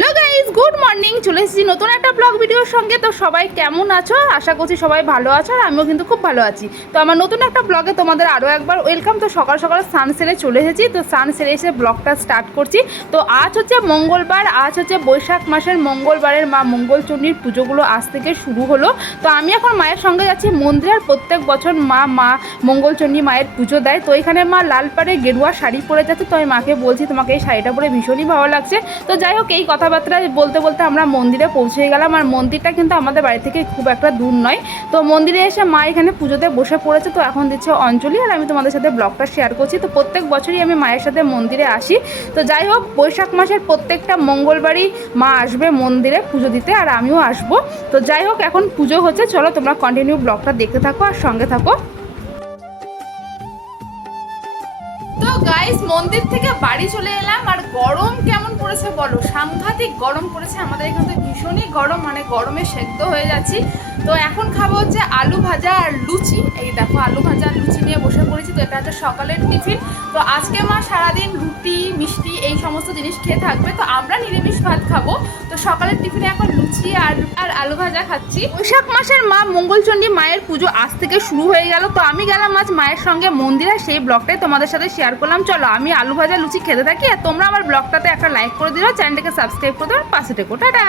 loca guys good morning চলে এসেছি নতুন একটা ব্লগ ভিডিওর সঙ্গে। তো সবাই কেমন আছো? আশা করছি সবাই ভালো আছো আর আমিও কিন্তু খুব ভালো আছি। তো আমার নতুন একটা ব্লগে তোমাদের আরও একবার ওয়েলকাম তো সকাল সকাল সান সেরে চলে এসেছি। তো সান সেরে এসে ব্লগটা স্টার্ট করছি। তো আজ হচ্ছে মঙ্গলবার, আজ হচ্ছে বৈশাখ মাসের মঙ্গলবারের মা মঙ্গলচণ্ডীর পুজোগুলো আজ থেকে শুরু হলো। তো আমি এখন মায়ের সঙ্গে যাচ্ছি। মন্দিরে আর প্রত্যেক বছর মা মা মঙ্গলচণ্ডী মায়ের পুজো দেয়। তো এখানে মা লাল পাড়ে গেরুয়া শাড়ি পরে যাচ্ছে। তো আমি মাকে বলছি, তোমাকে এই শাড়িটা পরে ভীষণই ভালো লাগছে। তো যাই হোক, এই কথাবার্তা বলতে বলতে আমরা মন্দিরে পৌঁছে গেলাম। আর মন্দিরটা কিন্তু আমাদের বাড়ি থেকে খুব একটা দূর নয়। তো মন্দিরে এসে মা এখানে পুজোতে বসে পড়েছে। তো এখন দিচ্ছে অঞ্জলি। আর আমি তোমাদের সাথে ব্লগটা শেয়ার করছি। তো প্রত্যেক বছরই আমি মায়ের সাথে মন্দিরে আসি। তো যাই হোক, বৈশাখ মাসের প্রত্যেকটা মঙ্গলবারই মা আসবে মন্দিরে পুজো দিতে। আর আমিও আসব। তো যাই হোক, এখন পুজো হচ্ছে। চলো তোমরা কন্টিনিউ ব্লগটা দেখতে থাকো আর সঙ্গে থাকো। গাইস মন্দির থেকে বাড়ি চলে এলাম। আর গরম পড়েছে বলো। সাংঘাতিক গরম পড়েছে, আমাদের এখানে তো ভীষণই গরম মানে গরমে সেদ্ধ হয়ে যাচ্ছি। তো এখন খাব হচ্ছে আলু ভাজা আর লুচি। এই দেখো, আলু ভাজা আর লুচি নিয়ে বসে পড়েছি, তো এটা হচ্ছে সকালের টিফিন। তো আজকে মা সারাদিন রুটি মিষ্টি, এই সমস্ত জিনিস খেয়ে থাকবে। তো আমরা নিরামিষ ভাত খাব। তো সকালের টিফিনে এখন লুচি আর আর আলু ভাজা খাচ্ছি। বৈশাখ মাসের মা মঙ্গলচণ্ডী মায়ের পুজো আজ থেকে শুরু হয়ে গেল। তো আমি গেলাম আজ মায়ের সঙ্গে মন্দিরে। সেই ব্লগটাই তোমাদের সাথে শেয়ার করলাম। চলো, আমি আলু ভাজা লুচি খেতে থাকি। আর তোমরা আমার ব্লগটাতে একটা লাইক করে দিও। চ্যানেলটাকে সাবস্ক্রাইব করে দেওয়ার পাশে টেকো টাটা!